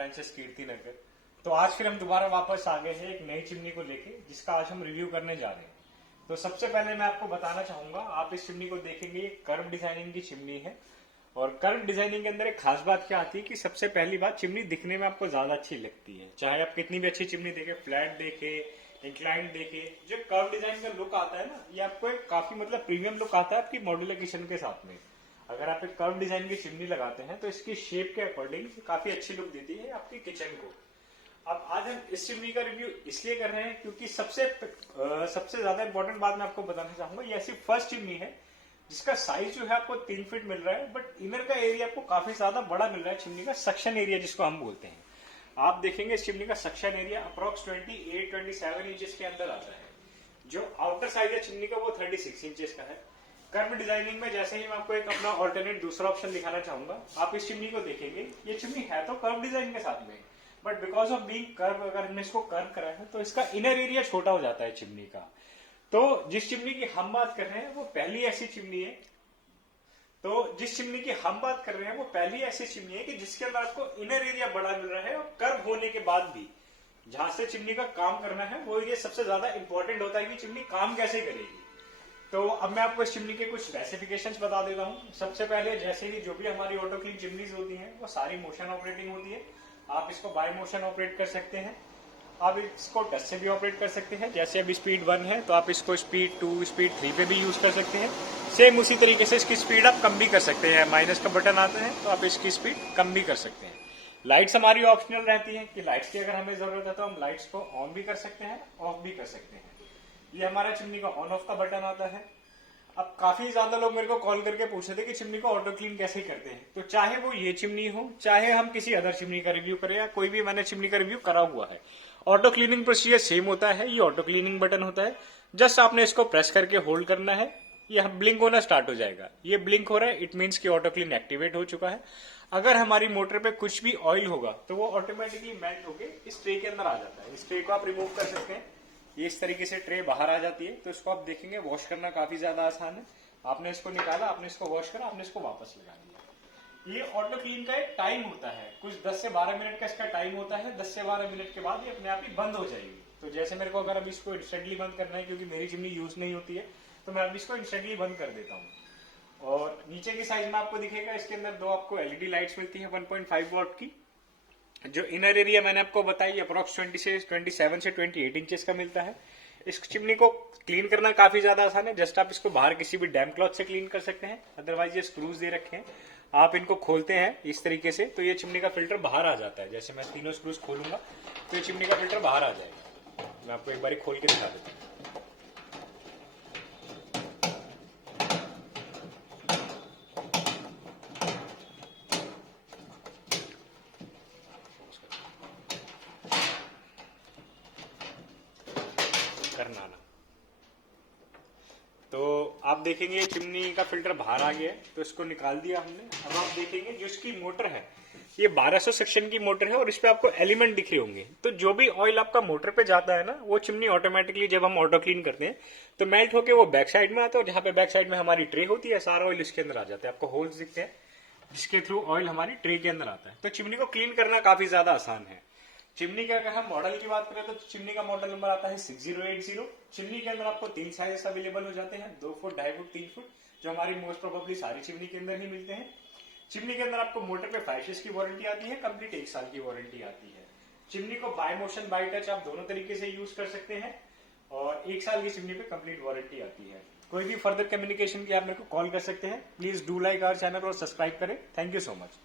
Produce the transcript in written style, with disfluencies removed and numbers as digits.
Appliances Kirti Nagar. तो आज फिर हम दोबारा वापस आ गए हैं एक नई चिमनी को लेके, जिसका आज हम रिव्यू करने जा रहे हैं। तो सबसे पहले मैं आपको बताना चाहूंगा, आप इस चिमनी को देखेंगे, ये कर्व डिजाइनिंग की चिमनी है। और कर्व डिजाइनिंग के अंदर एक खास बात क्या आती है कि सबसे पहली बात, चिमनी दिखने में आपको ज्यादा अच्छी लगती है। चाहे आप कितनी भी अच्छी चिमनी देखे, फ्लैट देखे, इंक्लाइंड देखे, जो कर्व डिजाइन का लुक आता है ना, ये आपको एक काफी मतलब प्रीमियम लुक आता है आपकी मॉड्यूलर किचन के साथ में। अगर आप एक कर्व डिजाइन की चिमनी लगाते हैं तो इसकी शेप के अकॉर्डिंग काफी अच्छी लुक देती है आपकी किचन को। अब आज हम इस चिमनी का रिव्यू इसलिए कर रहे हैं क्योंकि सबसे ज्यादा इंपॉर्टेंट बात मैं आपको बताना चाहूंगा, ये ऐसी फर्स्ट चिमनी है जिसका साइज जो है आपको 3 फीट मिल रहा है, बट इनर का एरिया आपको काफी ज्यादा बड़ा मिल रहा है। चिमनी का सक्शन एरिया जिसको हम बोलते हैं, आप देखेंगे इस चिमनी का सक्शन एरिया अप्रोक्स 28-27 इंचेस के अंदर आता है। जो आउटर साइड है चिमनी का वो 36 इंचेस का है। कर्व डिजाइनिंग में जैसे ही मैं आपको एक अपना ऑल्टरनेट दूसरा ऑप्शन दिखाना चाहूंगा, आप इस चिमनी को देखेंगे, ये चिमनी है तो कर्व डिजाइन के साथ में, but because of being curve, अगर हमने इसको कर्व करा है तो इसका इनर एरिया छोटा हो जाता है चिमनी का। तो जिस चिमनी की हम बात कर रहे हैं वो पहली ऐसी चिमनी है कि जिसके अंदर आपको इनर एरिया बड़ा मिल रहा है, और कर्व होने के बाद भी जहां से चिमनी का काम करना है वो ये सबसे ज्यादा इंपॉर्टेंट होता है कि चिमनी काम कैसे करेगी। तो अब मैं आपको इस चिमनी के कुछ स्पेसिफिकेशंस बता देता हूँ। सबसे पहले, जैसे कि जो भी हमारी ऑटो क्लीन चिमनीज होती हैं वो सारी मोशन ऑपरेटिंग होती है। आप इसको बाय मोशन ऑपरेट कर सकते हैं, आप इसको टच से भी ऑपरेट कर सकते हैं। जैसे अभी स्पीड 1 है तो आप इसको स्पीड 2, स्पीड 3 पे भी यूज कर सकते हैं। सेम उसी तरीके से इसकी स्पीड आप कम भी कर सकते हैं। माइनस का बटन आता है तो आप इसकी स्पीड कम भी कर सकते हैं। लाइट्स हमारी ऑप्शनल रहती हैं कि लाइट्स की अगर हमें जरूरत है तो हम लाइट्स को ऑन भी कर सकते हैं, ऑफ भी कर सकते हैं। ये हमारा चिमनी का ऑन ऑफ का बटन आता है। अब काफी ज्यादा लोग मेरे को कॉल करके पूछे थे कि चिमनी को ऑटो क्लीन कैसे करते हैं। तो चाहे वो ये चिमनी हो, चाहे हम किसी अदर चिमनी का रिव्यू करें, या कोई भी मैंने चिमनी का रिव्यू करा हुआ है, ऑटो क्लीनिंग प्रोसीजर सेम होता है। ये ऑटो क्लीनिंग बटन होता है, जस्ट आपने इसको प्रेस करके होल्ड करना है, ये ब्लिंक होना स्टार्ट हो जाएगा। ये ब्लिंक हो रहा है, इट मीन्स कि ऑटो क्लीन एक्टिवेट हो चुका है। अगर हमारी मोटर पे कुछ भी ऑयल होगा तो वो ऑटोमेटिकली मेल्ट होके इस ट्रे के अंदर आ जाता है। इस ट्रे को आप रिमूव कर सकते हैं, ये इस तरीके से ट्रे बाहर आ जाती है। तो इसको आप देखेंगे वॉश करना काफी ज्यादा आसान है। आपने इसको निकाला, आपने इसको वॉश करा, आपने इसको वापस लगा दिया। ये ऑटो क्लीन का एक टाइम होता है, कुछ 10 से 12 मिनट का इसका टाइम होता है। 10 से 12 मिनट के बाद ये अपने आप ही बंद हो जाएगी। तो जैसे मेरे को अगर अभी इसको इंस्टेंटली बंद करना है, क्योंकि मेरी चिमनी यूज नहीं होती है, तो मैं अभी इसको इंस्टेंटली बंद कर देता हूँ। और नीचे की साइड में आपको दिखेगा, इसके अंदर 2 आपको एलईडी लाइट्स मिलती है 1.5 वॉट की। जो इनर एरिया मैंने आपको बताई अप्रोक्स 27 से 28 इंचेस का मिलता है। इस चिमनी को क्लीन करना काफी ज्यादा आसान है। जस्ट आप इसको बाहर किसी भी डैम क्लॉथ से क्लीन कर सकते हैं, अदरवाइज ये स्क्रूज दे रखे हैं, आप इनको खोलते हैं इस तरीके से तो ये चिमनी का फिल्टर बाहर आ जाता है। जैसे मैं तीनों स्क्रूज खोलूंगा तो ये चिमनी का फिल्टर बाहर आ जाएगा। मैं आपको एक बार खोल के दिखा देता हूँ। करना ना, तो आप देखेंगे चिमनी का फिल्टर बाहर आ गया है, तो इसको निकाल दिया हमने। अब आप देखेंगे जो इसकी मोटर है ये 1200 सेक्शन की मोटर है, और इस पे आपको एलिमेंट दिख रहे होंगे। तो जो भी ऑयल आपका मोटर पे जाता है ना, वो चिमनी ऑटोमेटिकली जब हम ऑटो क्लीन करते हैं तो मेल्ट होके वो बैक साइड में आता है, और जहाँ पे बैक साइड में हमारी ट्रे होती है सारा ऑयल इसके अंदर आ जाता है। आपको होल्स दिखते हैं जिसके थ्रू ऑयल हमारी ट्रे के अंदर आता है। तो चिमनी को क्लीन करना काफी ज्यादा आसान है। चिमनी का अगर हम मॉडल की बात करें तो चिमनी का मॉडल नंबर आता है 6080। चिमनी के अंदर आपको 3 साइजेस अवेलेबल हो जाते हैं, 2 फुट, 2.5 फुट, 3 फुट, जो हमारी मोस्ट प्रोबेबली सारी चिमनी के अंदर ही मिलते हैं। चिमनी के अंदर आपको मोटर पे 5 ईयर्स की वारंटी आती है, कंप्लीट 1 साल की वारंटी आती है। चिमनी को बाय मोशन, बाय टच आप दोनों तरीके से यूज कर सकते हैं, और 1 साल की चिमनी पे कंप्लीट वारंटी आती है। कोई भी फर्दर कम्युनिकेशन की आप मेरे को कॉल कर सकते हैं। Please do like our channel और सब्सक्राइब करें। Thank you so much.